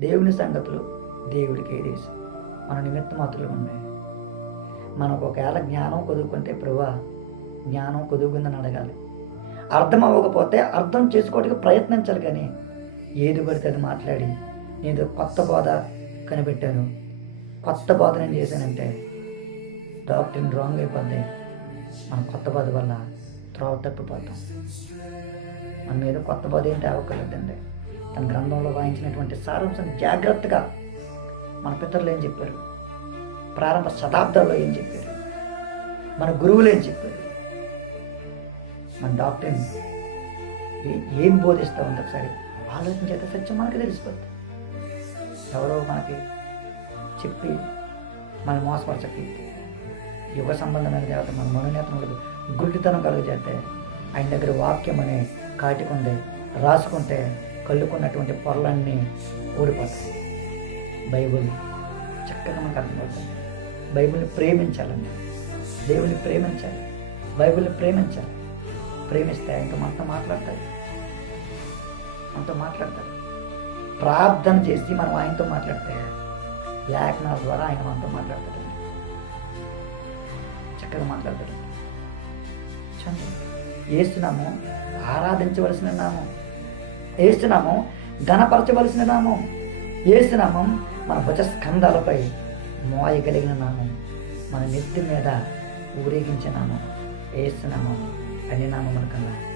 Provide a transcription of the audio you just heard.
దేవుని సంగతులు దేవుడికి తెలుసు. మన నిమిత్త మాత్రులు ఉన్నాయి. మనకు ఒకవేళ జ్ఞానం కొదుకుంటే ప్రభా జ్ఞానం కొదుకుందని అడగాలి. అర్థం అవ్వకపోతే అర్థం చేసుకోవడానికి ప్రయత్నించాలి కానీ ఏది పడితే అది మాట్లాడి నేను కొత్త బోధ కనిపెట్టాను. కొత్త బోధ నేను చేశానంటే డాక్టర్ని రాంగ్ అయిపోద్ది. మన కొత్త బోధ వల్ల త్రోవ తప్పిపోతాం. మన మీద కొత్త బోధ ఏంటి అవ్వకలేదండి తన గ్రంథంలో వాయించినటువంటి సారాంశం జాగ్రత్తగా మన పితరులు ఏం చెప్పారు? ప్రారంభ శతాబ్దాల్లో ఏం చెప్పారు? మన గురువులు ఏం చెప్పారు? మన డాక్టర్ ఏం బోధిస్తా ఉంది ఒకసారి? ఆలోచించేత సత్యం మనకి తెలిసిపోద్ది. ఎవరో మనకి చెప్పి మన మోసపరచకి యుగ సంబంధమైన తర్వాత మన మనోనేతనులకు గుడ్డితనం కలుగజేస్తే ఆయన దగ్గర వాక్యం అనే కాటికుండే రాసుకుంటే కళ్ళుకున్నటువంటి పొరలన్నీ ఊడిపోతాయి. బైబుల్ చక్కగా మనకు అర్థమవుతుంది. బైబిల్ని ప్రేమించాలండి. దేవుని ప్రేమించాలి. బైబిల్ని ప్రేమించాలి. ప్రేమిస్తే ఆయనతో మనతో మాట్లాడతాడు. మనతో మాట్లాడతాడు. ప్రార్థన చేసి మనం ఆయనతో మాట్లాడితే లేఖనాల ద్వారా ఆయన మనతో మాట్లాడతాడు. చక్కగా మాట్లాడతాడు. చూడండి ఏస్తున్నాము ఆరాధించవలసిన నామం. ఏసునామం ఘనపరచవలసిన నామం. ఏసునామం మన భుజ స్కంధాలపై మోయగలిగిన నామం. మన నెత్తి మీద ఊరేగించే నామం. ఏసునామం అన్ని నామముల కన్నా